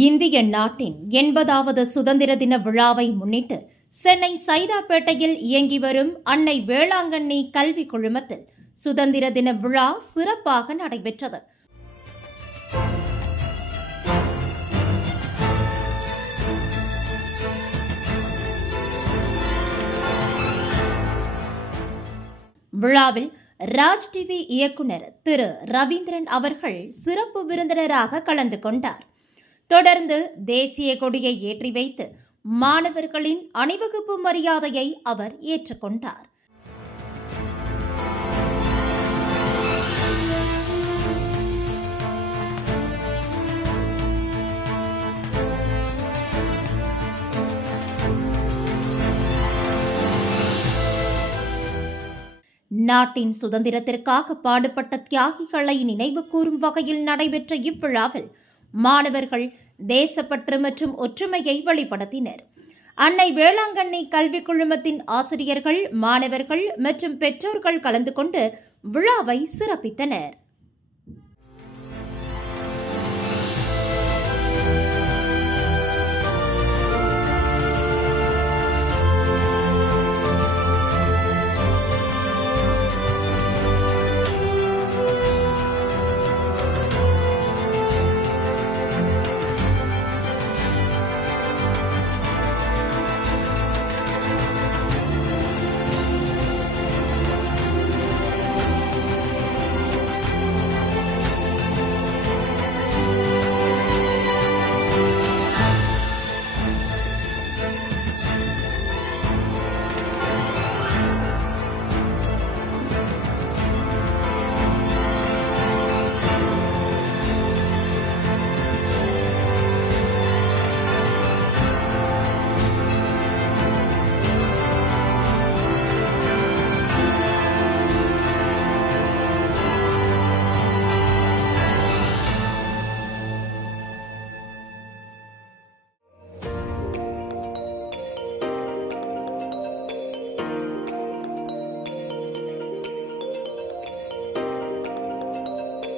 இந்திய நாட்டின் 80வது சுதந்திர தின விழாவை முன்னிட்டு சென்னை சைதாப்பேட்டையில் இயங்கி வரும் அன்னை வேளாங்கண்ணி கல்வி குழுமத்தில் சுதந்திர தின விழா சிறப்பாக நடைபெற்றது. விழாவில் ராஜ் டிவி இயக்குனர் திரு ரவீந்திரன் அவர்கள் சிறப்பு விருந்தினராக கலந்து கொண்டார். தொடர்ந்து தேசிய கொடியை ஏற்றி வைத்து மாணவர்களின் அணிவகுப்பு மரியாதையை அவர் ஏற்றுக்கொண்டார். நாட்டின் சுதந்திரத்திற்காக பாடுபட்ட தியாகிகளை நினைவு கூறும் வகையில் நடைபெற்ற இவ்விழாவில் மாணவர்கள் தேசப்பற்று மற்றும் ஒற்றுமையை வெளிப்படுத்தினர். அன்னை வேளாங்கண்ணி கல்வி குழுமத்தின் ஆசிரியர்கள், மாணவர்கள் மற்றும் பெற்றோர்கள் கலந்து கொண்டு விழாவை சிறப்பித்தனர்.